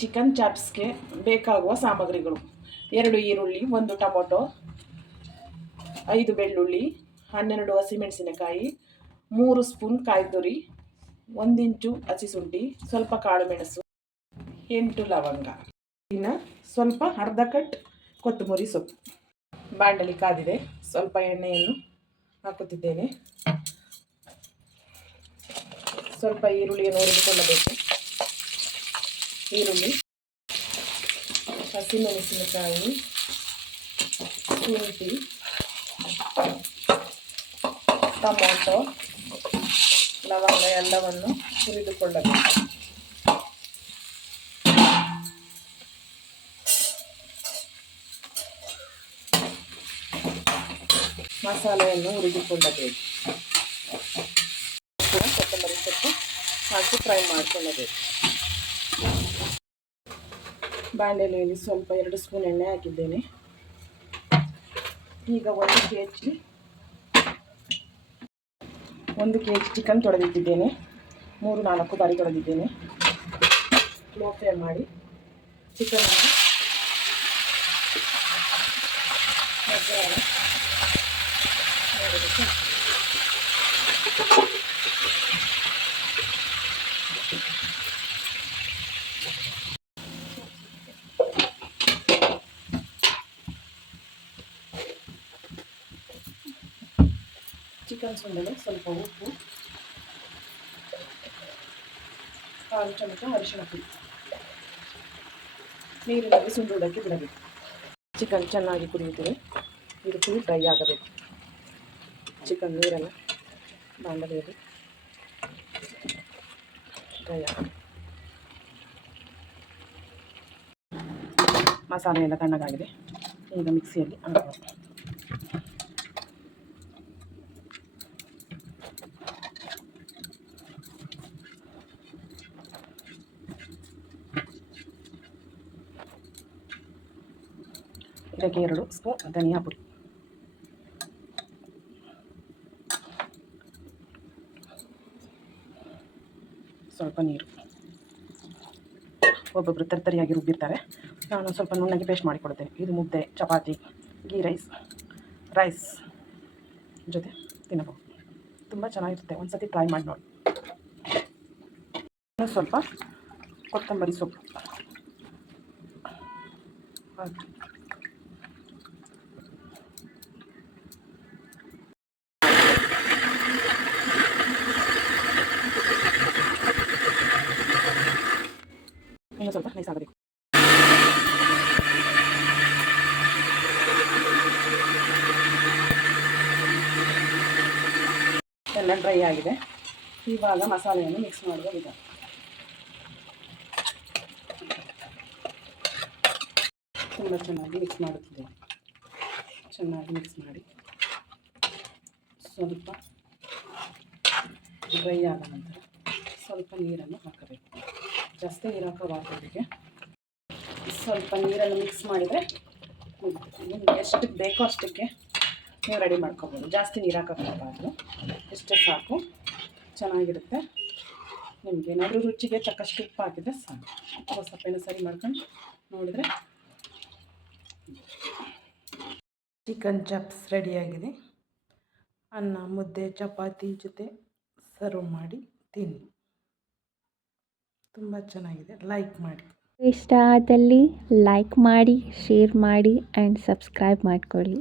Chicken ಚಾಪ್ಸ್ಗೆ ಬೇಕಾಗುವ ಸಾಮಗ್ರಿಗಳು: 2 ಈರುಳ್ಳಿ, 1 ಟೊಮೊಟೊ, 5 ಬೆಳ್ಳುಳ್ಳಿ, 12 ಹಸಿಮೆಣಸಿನಕಾಯಿ, 3 ಸ್ಪೂನ್ ಕಾಯಿ ತುರಿ, 1 ಇಂಚು ಹಸಿ ಶುಂಠಿ, ಸ್ವಲ್ಪ ಕಾಳು ಮೆಣಸು, 8 ಲವಂಗ, ಇನ್ನು ಸ್ವಲ್ಪ ಅರ್ಧ ಕಟ್ ಕೊತ್ತಂಬರಿ ಸೊಪ್ಪು. ಬಾಣಲಿ ಕಾದಿದೆ, ಸ್ವಲ್ಪ ಎಣ್ಣೆಯನ್ನು ಹಾಕುತ್ತಿದ್ದೇನೆ. ಸ್ವಲ್ಪ ಈರುಳ್ಳಿಯನ್ನು ಹುರಿದುಕೊಳ್ಳಬೇಕು. ಈರುಳ್ಳಿ, ಹಸಿಮೆಣಸಿನಕಾಯಿ, ಶುಂಠಿ, ಟೊಮೊಟೊ, ಲವಂಗ ಎಲ್ಲವನ್ನು ಹುರಿದುಕೊಳ್ಳಬೇಕು. ಮಸಾಲೆಯನ್ನು ಹುರಿದುಕೊಳ್ಳಬೇಕು. ಕೊತ್ತಂಬರಿ ಸೊಪ್ಪು ಹಾಕಿ ಫ್ರೈ ಮಾಡಿಕೊಳ್ಳಬೇಕು. ಬಾಣಲೆಯಲ್ಲಿ ಸ್ವಲ್ಪ 2 ಸ್ಪೂನ್ ಎಣ್ಣೆ ಹಾಕಿದ್ದೇನೆ. ಈಗ 1 ಕೆಜಿ ಚಿಕನ್ ತೊಳೆದಿಟ್ಟಿದ್ದೇನೆ. 3-4 ಬಾರಿ ತೊಳೆದಿದ್ದೇನೆ. ಲೋ ಫ್ಲೇಮ್ ಮಾಡಿ ಚಿಕನನ್ನು ಚಿಕನ್ ಸುಂದಲೆ ಸ್ವಲ್ಪ ಉಪ್ಪು, 1/2 ಚಮಚ ಅರಿಶಿಣ ಪುಡಿ ನೀರಿನಲ್ಲಿ ಸುಂಡುವುದಕ್ಕೆ ಬಿಡಬೇಕು. ಚಿಕನ್ ಚೆನ್ನಾಗಿ ಕುದಿಯುತ್ತದೆ. ಇದು ಫುಲ್ ಡ್ರೈ ಆಗಬೇಕು. ಚಿಕನ್ ನೀರೆಲ್ಲ ಬಾಣಲೆಯಲ್ಲಿ ಡ್ರೈ ಆಗಬೇಕು. ಮಸಾಲೆ ಎಲ್ಲ ತಣ್ಣಗಾಗಿದೆ. ಈಗ ಮಿಕ್ಸಿಯಲ್ಲಿ ಹಾಕಬೇಕು. ಇದಕ್ಕೆ 2 ಸ್ಪೂನ್ ಧನಿಯಾ ಪುಡಿ, ಸ್ವಲ್ಪ ನೀರು. ಒಬ್ಬೊಬ್ಬರು ತರ್ತರಿಯಾಗಿ ರುಬ್ಬಿರ್ತಾರೆ. ನಾನು ಸ್ವಲ್ಪ ನುಣ್ಣಗೆ ಪೇಸ್ಟ್ ಮಾಡಿಕೊಡ್ತೇನೆ. ಇದು ಮುದ್ದೆ, ಚಪಾತಿ, ಗೀ ರೈಸ್ ಜೊತೆ ತಿನ್ನಬಹುದು. ತುಂಬ ಚೆನ್ನಾಗಿರುತ್ತೆ. ಒಂದು ಸತಿ ಟ್ರೈ ಮಾಡಿ ನೋಡಿ. ಸ್ವಲ್ಪ ಕೊತ್ತಂಬರಿ ಸೊಪ್ಪು ಹಾಕಿ ಇನ್ನು ಸ್ವಲ್ಪ ನೈಸ್ ಆಗಬೇಕು. ಎಲ್ಲ ಡ್ರೈ ಆಗಿದೆ. ಇವಾಗ ಮಸಾಲೆಯನ್ನು ಮಿಕ್ಸ್ ಮಾಡುವ ವಿಧಾನ. ತುಂಬ ಚೆನ್ನಾಗಿ ಮಿಕ್ಸ್ ಮಾಡುತ್ತಿದ್ದೇವೆ. ಚೆನ್ನಾಗಿ ಮಿಕ್ಸ್ ಮಾಡಿ ಸ್ವಲ್ಪ ಡ್ರೈ ಆದ ನಂತರ ಸ್ವಲ್ಪ ನೀರನ್ನು ಹಾಕಬೇಕು. ಜಾಸ್ತಿ ನೀರು ಹಾಕಬಾರ್ದು. ಅದಕ್ಕೆ ಸ್ವಲ್ಪ ನೀರನ್ನು ಮಿಕ್ಸ್ ಮಾಡಿದರೆ ನಿಮಗೆ ಎಷ್ಟು ಬೇಕೋ ಅಷ್ಟಕ್ಕೆ ನೀವು ರೆಡಿ ಮಾಡ್ಕೊಬೋದು. ಜಾಸ್ತಿ ನೀರು ಹಾಕೋಕ್ಕಾಗಬಾರ್ದು. ಇಷ್ಟೇ ಸಾಕು, ಚೆನ್ನಾಗಿರುತ್ತೆ. ನಿಮಗೆ ಏನಾದರೂ ರುಚಿಗೆ ತಕ್ಕಷ್ಟು ಉಪ್ಪು ಹಾಕಿದರೆ ಸಾಕು. ಸಪ್ಪೆನ ಸರಿ ಮಾಡ್ಕೊಂಡು ನೋಡಿದರೆ ಚಿಕನ್ ಚಾಪ್ಸ್ ರೆಡಿಯಾಗಿದೆ. ಅನ್ನ, ಮುದ್ದೆ, ಚಪಾತಿ ಜೊತೆ ಸರ್ವ್ ಮಾಡಿ ತಿನ್ನಿ. ತುಂಬ ಚೆನ್ನಾಗಿದೆ. ಲೈಕ್ ಮಾಡಿ. ಇಷ್ಟ ಆದಲ್ಲಿ ಲೈಕ್ ಮಾಡಿ, ಶೇರ್ ಮಾಡಿ ಆ್ಯಂಡ್ ಸಬ್ಸ್ಕ್ರೈಬ್ ಮಾಡ್ಕೊಳ್ಳಿ.